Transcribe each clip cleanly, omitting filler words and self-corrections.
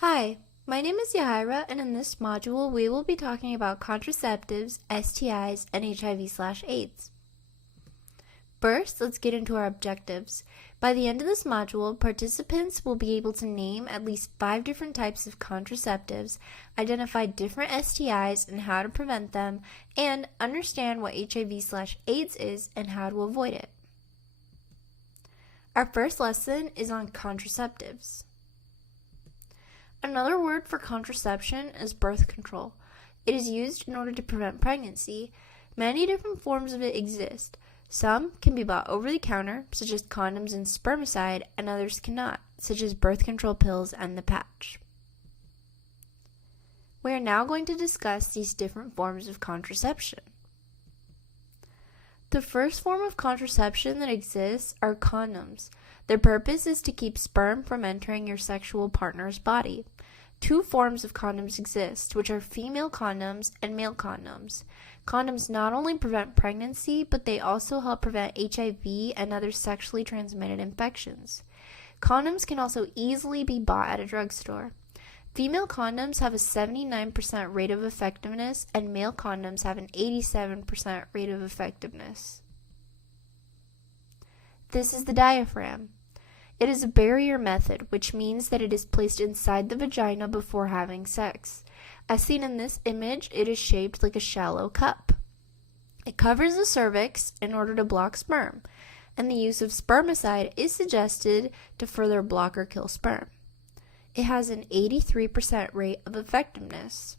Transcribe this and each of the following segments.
Hi, my name is Yahaira, and in this module we will be talking about contraceptives, STIs, and HIV/AIDS. First, let's get into our objectives. By the end of this module, participants will be able to name at least 5 different types of contraceptives, identify different STIs and how to prevent them, and understand what HIV/AIDS is and how to avoid it. Our first lesson is on contraceptives. Another word for contraception is birth control. It is used in order to prevent pregnancy. Many different forms of it exist. Some can be bought over the counter, such as condoms and spermicide, and others cannot, such as birth control pills and the patch. We are now going to discuss these different forms of contraception. The first form of contraception that exists are condoms. Their purpose is to keep sperm from entering your sexual partner's body. 2 forms of condoms exist, which are female condoms and male condoms. Condoms not only prevent pregnancy, but they also help prevent HIV and other sexually transmitted infections. Condoms can also easily be bought at a drugstore. Female condoms have a 79% rate of effectiveness, and male condoms have an 87% rate of effectiveness. This is the diaphragm. It is a barrier method, which means that it is placed inside the vagina before having sex. As seen in this image, it is shaped like a shallow cup. It covers the cervix in order to block sperm, and the use of spermicide is suggested to further block or kill sperm. It has an 83% rate of effectiveness.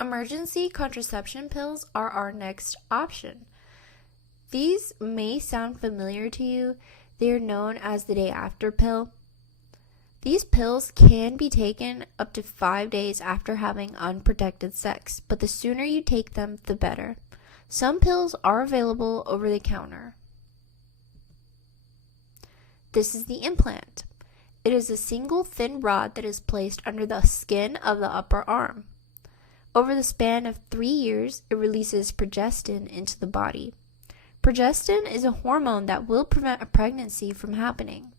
Emergency contraception pills are our next option. These may sound familiar to you. They are known as the day after pill. These pills can be taken up to 5 days after having unprotected sex, but the sooner you take them, the better. Some pills are available over the counter. This is the implant. It is a single thin rod that is placed under the skin of the upper arm. Over the span of 3 years, it releases progestin into the body. Progestin is a hormone that will prevent a pregnancy from happening.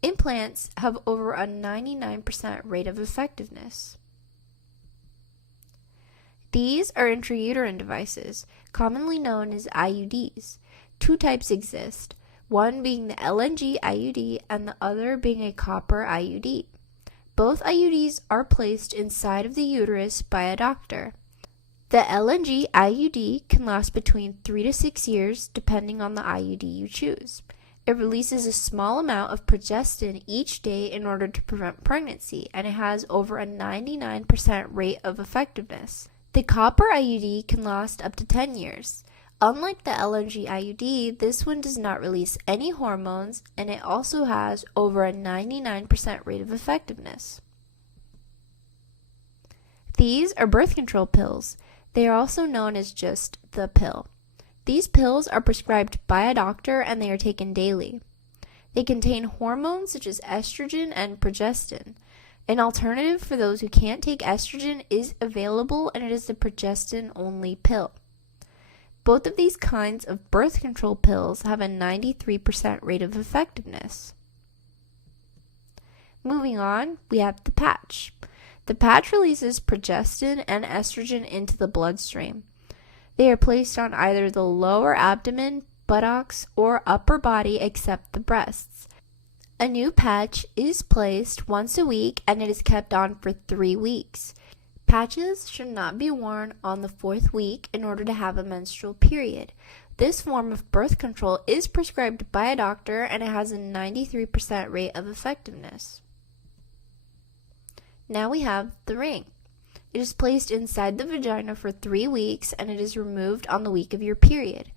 Implants have over a 99% rate of effectiveness. These are intrauterine devices, commonly known as IUDs. 2 types exist, one being the LNG IUD and the other being a copper IUD. Both IUDs are placed inside of the uterus by a doctor. The LNG IUD can last between 3 to 6 years depending on the IUD you choose. It releases a small amount of progestin each day in order to prevent pregnancy, and it has over a 99% rate of effectiveness. The copper IUD can last up to 10 years. Unlike the LNG IUD, this one does not release any hormones, and it also has over a 99% rate of effectiveness. These are birth control pills. They are also known as just the pill. These pills are prescribed by a doctor and they are taken daily. They contain hormones such as estrogen and progestin. An alternative for those who can't take estrogen is available, and it is the progestin-only pill. Both of these kinds of birth control pills have a 93% rate of effectiveness. Moving on, we have the patch. The patch releases progestin and estrogen into the bloodstream. They are placed on either the lower abdomen, buttocks, or upper body except the breasts. A new patch is placed once a week and it is kept on for 3 weeks. Patches should not be worn on the 4th week in order to have a menstrual period. This form of birth control is prescribed by a doctor and it has a 93% rate of effectiveness. Now we have the ring. It is placed inside the vagina for 3 weeks and it is removed on the week of your period.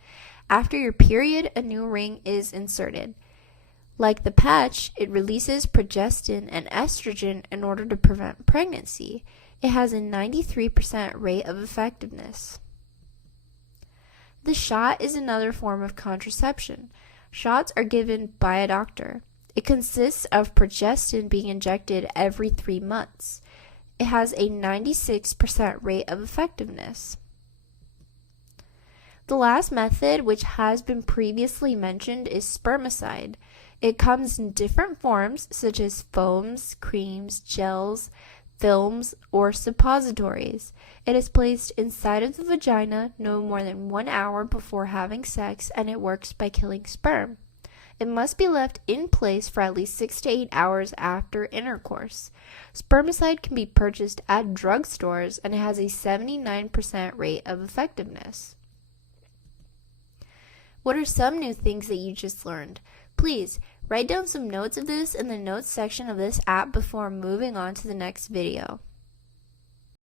After your period, a new ring is inserted. Like the patch, it releases progestin and estrogen in order to prevent pregnancy. It has a 93% rate of effectiveness. The shot is another form of contraception. Shots are given by a doctor. It consists of progestin being injected every 3 months. It has a 96% rate of effectiveness. The last method, which has been previously mentioned, is spermicide. It comes in different forms such as foams, creams, gels, films, or suppositories. It is placed inside of the vagina no more than 1 hour before having sex, and it works by killing sperm. It must be left in place for at least 6 to 8 hours after intercourse. Spermicide can be purchased at drugstores and it has a 79% rate of effectiveness. What are some new things that you just learned? Please write down some notes of this in the notes section of this app before moving on to the next video.